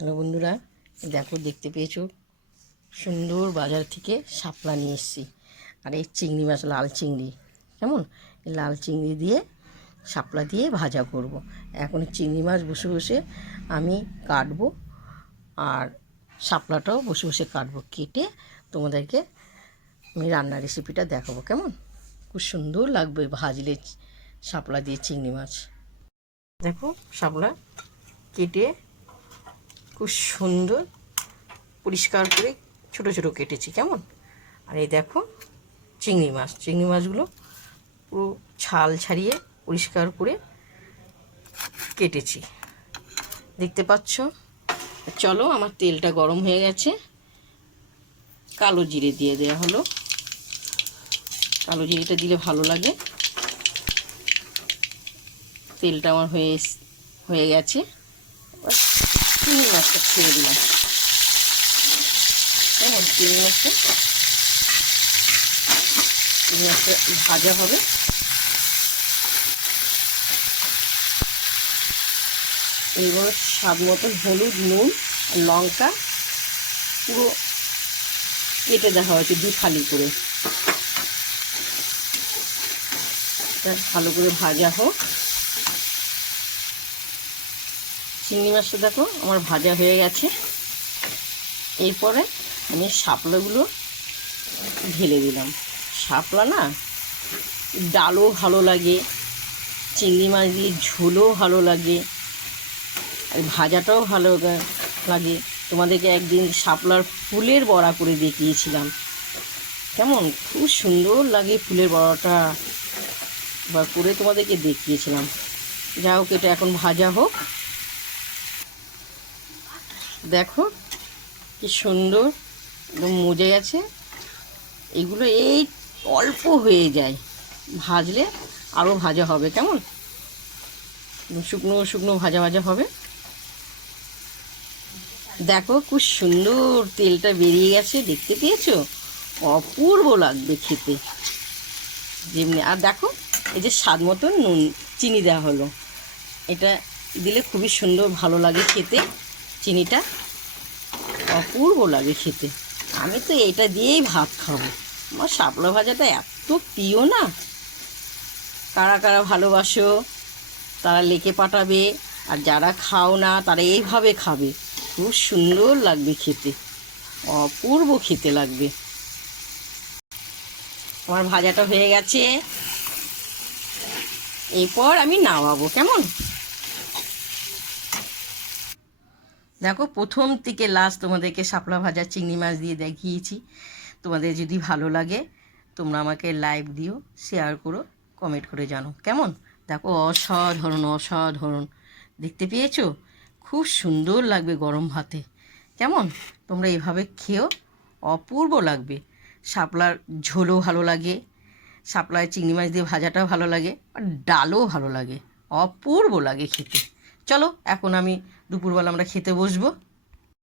Hello বন্ধুরা, দেখো দেখতে পেয়েছো সুন্দর বাজার থেকে শাপলা নিয়ে এসেছি। আর এই চিংড়ি মাছ, লাল চিংড়ি, কেমন এই লাল চিংড়ি দিয়ে শাপলা দিয়ে ভাজা করব। এখন চিংড়ি মাছ বসে বসে আমি কাটবো, আর শাপলাটাও বসে বসে কাটবো। কেটে তোমাদেরকে আমি রান্নার রেসিপিটা দেখাবো। কেমন খুব সুন্দর লাগবে ভাজলে শাপলা দিয়ে চিংড়ি মাছ। দেখো শাপলা কেটে খুব সুন্দর পরিষ্কার করে ছোট ছোট কেটেছি, কেমন। আর এই দেখো চিংড়ি মাছগুলো পুরো ছাল ছাড়িয়ে পরিষ্কার করে কেটেছি, দেখতে পাচ্ছ। চলো, আমার তেলটা গরম হয়ে গেছে, কালো জিরে দিয়ে দেওয়া হলো। কালো জিরেটা দিলে ভালো লাগে। তেলটা আমার হয়ে গেছে। চিংড়ি মাছটা ছেড়ে দিলাম, কেমন। চিংড়ি মাছটা ভাজা হবে। এবার স্বাদ মতো হলুদ, নুন আর লঙ্কা পুরো কেটে দেওয়া হয়েছে দু ফালি করে। ভালো করে ভাজা হোক। চিংড়ি মাছটা দেখো আমার ভাজা হয়ে গেছে। এরপরে আমি শাপলাগুলো ঢেলে দিলাম। শাপলা না ডালও ভালো লাগে, চিংড়ি মাছ দিয়ে ঝোলও ভালো লাগে, আর ভাজাটাও ভালো লাগে। তোমাদেরকে একদিন শাপলার ফুলের বড়া করে দেখিয়েছিলাম, কেমন খুব সুন্দর লাগে ফুলের বড়াটা, বা করে তোমাদেরকে দেখিয়েছিলাম। যা হোক, এটা এখন ভাজা হোক। দেখো কি সুন্দর একদম মজে গেছে। এগুলো এই অল্প হয়ে যায়, ভাজলে আরও ভাজা হবে, কেমন শুকনো শুকনো ভাজা ভাজা হবে। দেখো খুব সুন্দর তেলটা বেরিয়ে গেছে, দেখতে পেয়েছো, অপূর্ব লাগবে খেতে যেমনি। আর দেখো এই যে স্বাদ মতো নুন চিনি দেওয়া হলো, এটা দিলে খুবই সুন্দর ভালো লাগে খেতে। চিনিটা অপূর্ব লাগে খেতে। আমি তো এটা দিয়েই ভাত খাবো। আমার শাপলা ভাজাটা এত প্রিয় না। কারা কারা ভালোবাসো তারা লিখে পাঠাবে, আর যারা খাও না তারা এইভাবে খাবে। খুব সুন্দর লাগবে খেতে, অপূর্ব খেতে লাগবে। আমার ভাজাটা হয়ে গেছে, এরপর আমি নামাবো, কেমন। দেখো প্রথম থেকে লাস্ট তোমাদেরকে শাপলা ভাজা চিংড়ি মাছ দিয়ে দেখিয়েছি। তোমাদের যদি ভালো লাগে তোমরা আমাকে লাইক দিও, শেয়ার করো, কমেন্ট করে জানো, কেমন। দেখো অসাধারণ অসাধারণ দেখতে পেয়েছো, খুব সুন্দর লাগবে গরম ভাতে, কেমন। তোমরা এভাবে খেও, অপূর্ব লাগবে। শাপলার ঝোলও ভালো লাগে, শাপলায় চিংড়ি মাছ দিয়ে ভাজাটাও ভালো লাগে, আর ডালও ভালো লাগে, অপূর্ব লাগে খেতে। চলো এখন আমি দুপুরবেলা আমরা খেতে বসবো।